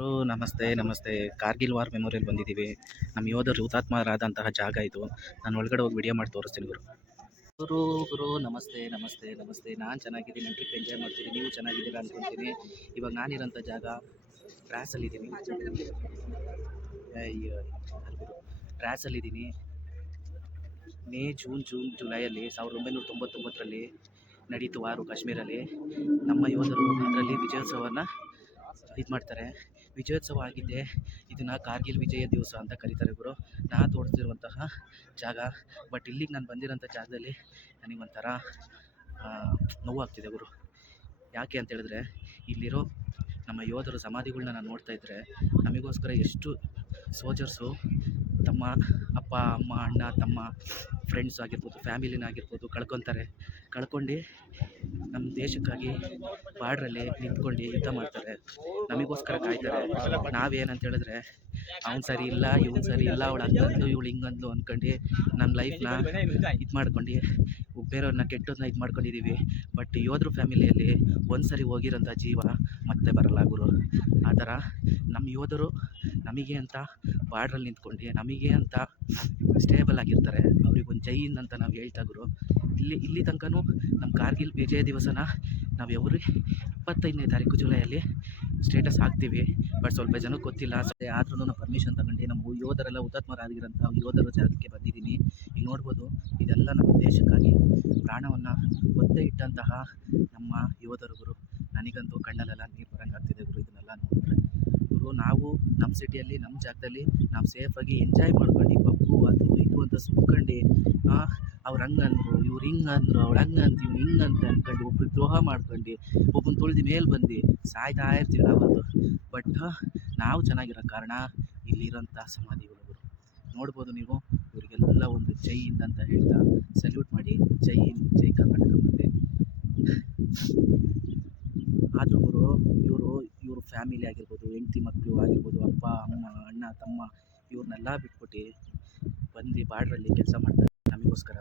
ನಮಸ್ತೆ ನಮಸ್ತೆ. Kargil war memorial ಬಂದಿದ್ದೀವಿ. ನಮ್ಮ ಯೋಧರು ಹುತಾತ್ಮರಾದಂತಹ ಜಾಗ ಇದು. ನಾನು ಒಳಗಡೆ ಹೋಗಿ ವಿಡಿಯೋ ಮಾಡಿ ತೋರಿಸ್ತೀನಿ ಗುರು. ಗುರು ಗುರು ನಮಸ್ತೆ ನಮಸ್ತೆ ನಮಸ್ತೆ. ನಾನು ಚೆನ್ನಾಗಿದ್ದೀನಿ, ನನ್ನ ಟ್ರಿಪ್ ಎಂಜಾಯ್ ಮಾಡ್ತೀನಿ, ನೀವು ಚೆನ್ನಾಗಿದ್ದೀರಾ ಅಂದ್ಕೊಳ್ತೀನಿ. ಇವಾಗ ನಾನಿರೋಂಥ ಜಾಗ ಟ್ರ್ಯಾಸಲ್ಲಿದ್ದೀನಿ. ಅಯ್ಯೋ ಗುರು, ಟ್ರ್ಯಾಸಲ್ಲಿದ್ದೀನಿ. ಮೇ ಜೂನ್ ಜುಲೈಯಲ್ಲಿ 1999ರಲ್ಲಿ ನಡೀತು ವಾರು ಕಾಶ್ಮೀರಲ್ಲಿ. ನಮ್ಮ ಯೋಧರು ಅದರಲ್ಲಿ ವಿಜಯೋತ್ಸವನ ಇದು ಮಾಡ್ತಾರೆ. ವಿಜಯೋತ್ಸವ ಆಗಿದ್ದೆ ಇದನ್ನು ಕಾರ್ಗಿಲ್ ವಿಜಯ ದಿವಸ ಅಂತ ಕರೀತಾರೆ ಗುರು. ನಾನು ತೋರಿಸ್ತಿರುವಂತಹ ಜಾಗ. ಬಟ್ ಇಲ್ಲಿಗೆ ನಾನು ಬಂದಿರೋಂಥ ಜಾಗದಲ್ಲಿ ನನಗೊಂಥರ ನೋವಾಗ್ತಿದೆ ಗುರು. ಯಾಕೆ ಅಂತ ಹೇಳಿದ್ರೆ, ಇಲ್ಲಿರೋ ನಮ್ಮ ಯೋಧರು ಸಮಾಧಿಗಳನ್ನ ನಾನು ನೋಡ್ತಾ ಇದ್ದರೆ, ನಮಗೋಸ್ಕರ ಎಷ್ಟು ಸೋಲ್ಜರ್ಸು ತಮ್ಮ ಅಪ್ಪ ಅಮ್ಮ ಅಣ್ಣ ತಮ್ಮ ಫ್ರೆಂಡ್ಸ್ ಆಗಿರ್ಬೋದು, ಫ್ಯಾಮಿಲಿನ ಆಗಿರ್ಬೋದು ಕಳ್ಕೊಂಡು ನಮ್ಮ ದೇಶಕ್ಕಾಗಿ ಬಾರ್ಡ್ರಲ್ಲಿ ನಿಂತ್ಕೊಂಡು ಯುದ್ಧ ಮಾಡ್ತಾರೆ, ನಮಗೋಸ್ಕರ ಕಾಯ್ತಾರೆ. ನಾವೇನಂತ ಹೇಳಿದ್ರೆ, ಅವ್ನು ಸರಿ ಇಲ್ಲ ಇವ್ನು ಸರಿ ಇಲ್ಲ, ಅವಳು ಹಂಗಂದು ಇವಳು ಹಿಂಗಂದು ಅಂದ್ಕೊಂಡು ನಮ್ಮ ಲೈಫ್ನ ಇದು ಮಾಡ್ಕೊಂಡು ಬೇರೆಯವ್ರನ್ನ ಕೆಟ್ಟೋದನ್ನ ಇದು ಮಾಡ್ಕೊಂಡಿದ್ದೀವಿ. ಬಟ್ ಯೋಧರು ಫ್ಯಾಮಿಲಿಯಲ್ಲಿ ಒಂದು ಸರಿ ಹೋಗಿರೋಂಥ ಜೀವ ಮತ್ತೆ ಬರಲ್ಲ ಗುರು. ಆ ಥರ ನಮ್ಮ ಯೋಧರು ನಮಗೆ ಅಂತ ಬಾರ್ಡ್ರಲ್ಲಿ ನಿಂತ್ಕೊಂಡು ನಮಗೆ ಅಂತ ಸ್ಟೇಬಲ್ ಆಗಿರ್ತಾರೆ. ಅವ್ರಿಗೊಂದು ಜೈ ಹಿಂದ್ ಅಂತ ನಾವು ಹೇಳ್ತಾ ಗುರು. ಇಲ್ಲಿ ತನಕನೂ ನಮ್ಮ ಕಾರ್ಗಿಲ್ ವಿಜಯ ದಿವಸನ ನಾವು 25ನೇ ತಾರೀಕು ಜುಲೈಯಲ್ಲಿ ಸ್ಟೇಟಸ್ ಹಾಕ್ತೀವಿ. ಬಟ್ ಸ್ವಲ್ಪ ಜನಕ್ಕೆ ಗೊತ್ತಿಲ್ಲ. ಆದ್ರೂ ನಾನು ಪರ್ಮಿಷನ್ ತಗೊಂಡು ನಮ್ಮ ಯೋಧರೆಲ್ಲ ಹುತಾತ್ಮರಾಗಿರೋಂಥ ಯೋಧರ ಜಾಗಕ್ಕೆ ಬಂದಿದ್ದೀನಿ. ಈಗ ನೋಡ್ಬೋದು, ಇದೆಲ್ಲ ನಮ್ಮ ದೇಶಕ್ಕಾಗಿ ಪ್ರಾಣವನ್ನು ಒತ್ತೆ ಇಟ್ಟಂತಹ ನಮ್ಮ ಯೋಧರು ಗುರು. ನನಗಂತೂ ಕಣ್ಣಲ್ಲೆಲ್ಲ ನೀರು ಬರೋಂಗಾಗ್ತಿದೆ ಗುರು ಇದನ್ನೆಲ್ಲ ನೋಡಿದ್ರೆ. ಗುರು, ನಾವು ನಮ್ಮ ಸಿಟಿಯಲ್ಲಿ ನಮ್ಮ ಜಾಗದಲ್ಲಿ ನಾವು ಸೇಫಾಗಿ ಎಂಜಾಯ್ ಮಾಡ್ಕೊಂಡು ಪಪ್ಪು ಅದು ಇದು ಅಂತ ಸುತ್ಕೊಂಡು ಅವ್ರು ಹಂಗಂದ್ರು ಇವ್ರು ಹಿಂಗಂದ್ರು ಅವ್ಳು ಹಂಗಂತ ಇವ್ನು ಹಿಂಗಂತ ಅಂದ್ಕೊಂಡು ಒಬ್ರಿಗೆ ದ್ರೋಹ ಮಾಡ್ಕೊಂಡು ಒಬ್ಬನ ತುಳಿದು ಮೇಲೆ ಬಂದು ಸಾಯ್ತಾ ಇರ್ತೀವಿ ನಾವಂತೂ. ಬಟ್ ನಾವು ಚೆನ್ನಾಗಿರೋ ಕಾರಣ ಇಲ್ಲಿರೋಂಥ ಸಮಾಧಿಗಳು ಗುರು. ನೋಡ್ಬೋದು ನೀವು, ಇವರಿಗೆಲ್ಲ ಒಂದು ಜೈ ಹಿಂದ್ ಅಂತ ಹೇಳ್ತಾ ಸಲ್ಯೂಟ್ ಮಾಡಿ ಜೈ ಹಿಂದ್ ಜೈ ಕರ್ನಾಟಕ. ಮತ್ತೆ ಆದರೂ ಗುರು, ಇವರು ಫ್ಯಾಮಿಲಿ ಆಗಿರ್ಬೋದು, ಹೆಂಡತಿ ಮಕ್ಕಳು ಆಗಿರ್ಬೋದು, ಅಪ್ಪ ಅಮ್ಮ ಅಣ್ಣ ತಮ್ಮ ಇವ್ರನ್ನೆಲ್ಲ ಬಿಟ್ಬಿಟ್ಟು ಬಂದು ಬಾರ್ಡ್ರಲ್ಲಿ ಕೆಲಸ ಮಾಡ್ತಾರೆ ನಮಗೋಸ್ಕರ.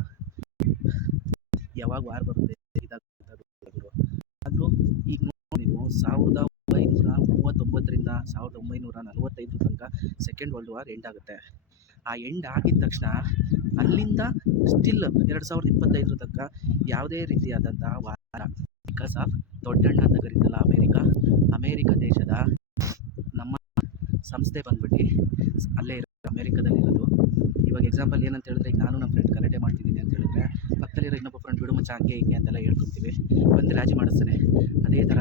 ಯಾವಾಗ ವಾರ್ ಬರುತ್ತೆ ಇದಾಗುತ್ತೆ ಗುರು. ಆದರೂ ಈಗ ನೋಡಿ ನೀವು, 1939ರಿಂದ 1945 ತನಕ ಸೆಕೆಂಡ್ ವರ್ಲ್ಡ್ ವಾರ್ ಎಂಡ್ ಆಗುತ್ತೆ. ಆ ಎಂಡ್ ಆಗಿದ ತಕ್ಷಣ ಅಲ್ಲಿಂದ ಸ್ಟಿಲ್ 2025 ತನಕ ಯಾವುದೇ ರೀತಿಯಾದಂಥ ವಾರ, ಬಿಕಾಸ್ ಆಫ್ ದೊಡ್ಡಣ್ಣ ಅಂತ ಕರೀತಲ್ಲ ಅಮೇರಿಕ ದೇಶದ ನಮ್ಮ ಸಂಸ್ಥೆ ಬಂದ್ಬಿಟ್ಟು ಅಲ್ಲೇ ಅಮೇರಿಕಾದಲ್ಲಿರೋದು. ಇವಾಗ ಎಕ್ಸಾಂಪಲ್ ಏನಂತ ಹೇಳಿದ್ರೆ, ಈಗ ನಾನು ನಮ್ಮ ಫ್ರೆಂಡ್ ಕರಾಟೆ ಮಾಡ್ತಿದ್ದೀನಿ ಅಂತ ಹೇಳಿದ್ರೆ, ಪಕ್ಕದಲ್ಲಿರೋ ಇನ್ನೊಬ್ಬ ಫ್ರೆಂಡ್ ಬಿಡು ಮಚ್ಚ ಹಂಗೆ ಹಿಂಗೆ ಅಂತೆಲ್ಲ ಹೇಳ್ಕೊತೀವಿ, ಬಂದು ರಾಜಿ ಮಾಡಿಸ್ತಾನೆ. ಅದೇ ಥರ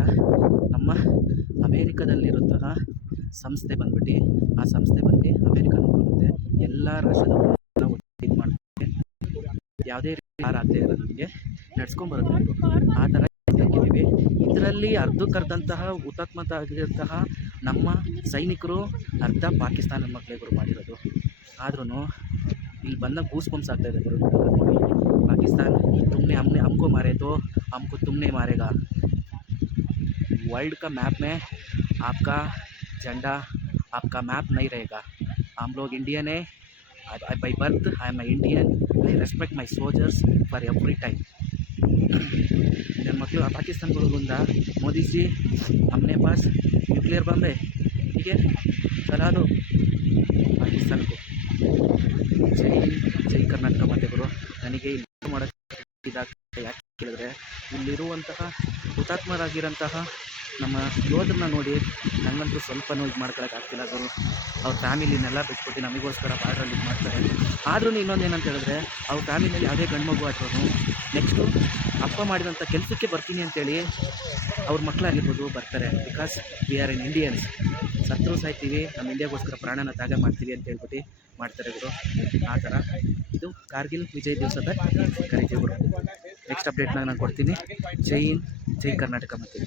ನಮ್ಮ ಅಮೇರಿಕಾದಲ್ಲಿರುವಂತಹ ಸಂಸ್ಥೆ ಬಂದ್ಬಿಟ್ಟು ಆ ಸಂಸ್ಥೆ ಬಂದು ಅಮೇರಿಕ ನೋಡ್ಕೊಳ್ಳುತ್ತೆ. ಎಲ್ಲ ರಾಷ್ಟ್ರದವರು ಇದು ಮಾಡ್ತಾರೆ, ಯಾವುದೇ ರೀತಿ ಯಾರು ಆಗದೆ ಇರೋದು ನಮಗೆ ನಡ್ಸ್ಕೊಂಬರುತ್ತೆ. ಆ ಥರ ಹಾಕಿದ್ದೀವಿ. ಇದರಲ್ಲಿ ಅರ್ಧಕ್ಕರ್ಧಂತಹ ಹುತಾತ್ಮತೆ ಆಗಿರುವಂತಹ ನಮ್ಮ ಸೈನಿಕರು ಅರ್ಧ ಪಾಕಿಸ್ತಾನದ ಮಕ್ಕಳಿಗರು ಮಾಡಿರೋದು. ಆದ್ರೂ ಇಲ್ಲಿ ಬಂದಾಗ ಗೂಸ್ ಬಂಪ್ಸ್ ಆಗ್ತಾ ಇದೆ ಗುರು. पाकिस्तान तुमने हमको मारे तो हमको तुमने मारेगा. वर्ल्ड का मैप में आपका झंडा, आपका मैप नहीं रहेगा. हम लोग इंडियन है. by birth I am an Indian. I respect my soldiers for every time. मेरे मतलब पाकिस्तान को गुंदा मोदी जी हमने पास न्यूक्लियर बम है, ठीक है, चला दो पाकिस्तान को. ಜೈ ಕರ್ನಾಟಕ. ಮತ್ತೆ ಗುರು, ನನಗೆ ಇಲ್ಲಿ ಮಾಡೋಕ್ಕೆ ಯಾಕೆ ಕೇಳಿದ್ರೆ, ಇಲ್ಲಿರುವಂತಹ ಹುತಾತ್ಮರಾಗಿರೋಂತಹ ನಮ್ಮ ಯೋಧರನ್ನ ನೋಡಿ ನನಗಂತೂ ಸ್ವಲ್ಪನೂ ಇದು ಮಾಡ್ಕೊಳಕ್ಕಾಗ್ತಿಲ್ಲ ಗುರು. ಅವ್ರ ಫ್ಯಾಮಿಲಿನೆಲ್ಲ ಬಿಟ್ಬಿಟ್ಟು ನಮಗೋಸ್ಕರ ಬಾರ್ಡ್ರಲ್ಲಿ ಇದು ಮಾಡ್ತಾರೆ. ಆದ್ರೂ ಇನ್ನೊಂದು ಏನಂತ ಹೇಳಿದ್ರೆ, ಅವ್ರ ಫ್ಯಾಮಿಲಿಯಲ್ಲಿ ಯಾವುದೇ ಗಂಡು ಮಗು ಅಥವಾ ನೆಕ್ಸ್ಟು ಅಪ್ಪ ಮಾಡಿದಂಥ ಕೆಲಸಕ್ಕೆ ಬರ್ತೀನಿ ಅಂತೇಳಿ ಅವ್ರ ಮಕ್ಕಳಾಗಿರ್ಬೋದು ಬರ್ತಾರೆ. Because we are in Indians. ಸತ್ರು ಸಾಯ್ತೀವಿ, ನಮ್ಮ ಇಂಡಿಯಾಗೋಸ್ಕರ ಪ್ರಾಣನ ತ್ಯಾಗ ಮಾಡ್ತೀವಿ ಅಂತ ಹೇಳ್ಬಿಟ್ಟು ಮಾಡ್ತಾರೆ ಗುರು. ಆ ಥರ ಇದು ಕಾರ್ಗಿಲ್ ವಿಜಯ ದಿವಸದ ಕರಿತೀವಿ ಗುರು. ನೆಕ್ಸ್ಟ್ ಅಪ್ಡೇಟ್ನ ನಾನು ಕೊಡ್ತೀನಿ. ಜೈ ಹಿಂದ್, ಜೈ ಕರ್ನಾಟಕ. ಮತ್ತೆ